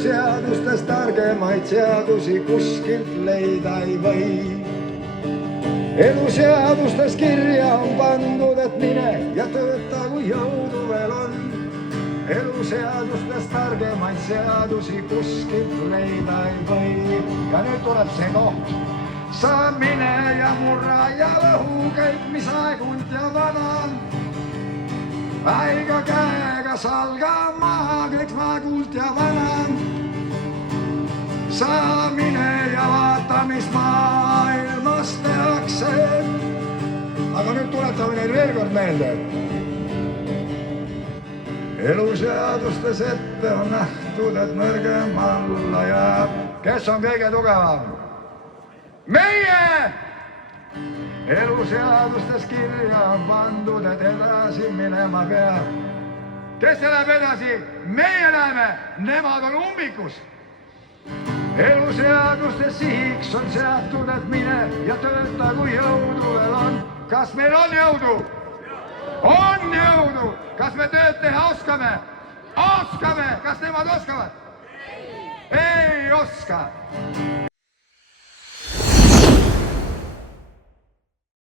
eluseadustest targemaid seadusi kuskilt leida ei või. Eluseadustes kirja on pandud, et mine ja tööta, kui jõudu veel on. Eluseadustest targemaid seadusi kuskilt leida ei või. Ja nüüd tuleb see koht. Sa mine ja murra ja lõhu kõik, mis aegunt ja vana. Aiga käega salga maha kõik vaagult ja vana. Sa mine ja vaata, mis maailmas tehakse. Aga nüüd tuletame neil veel kord meelde. Eluseadustes ette on nähtud, et nõrgem alla jääb. Kes on kõige tugevam? Meie! Eluseadustes kirja on pandud, et edasi minema peab. Kes läheb edasi? Meie läheme, nemad on ummikus. Eluseadustes sihiks on seatud, et mine ja tööta, kui jõudu veel on. Kas meil on jõudu? On jõudu! Kas me tööd teha oskame? Oskame! Kas nemad oskavad? Ei oska!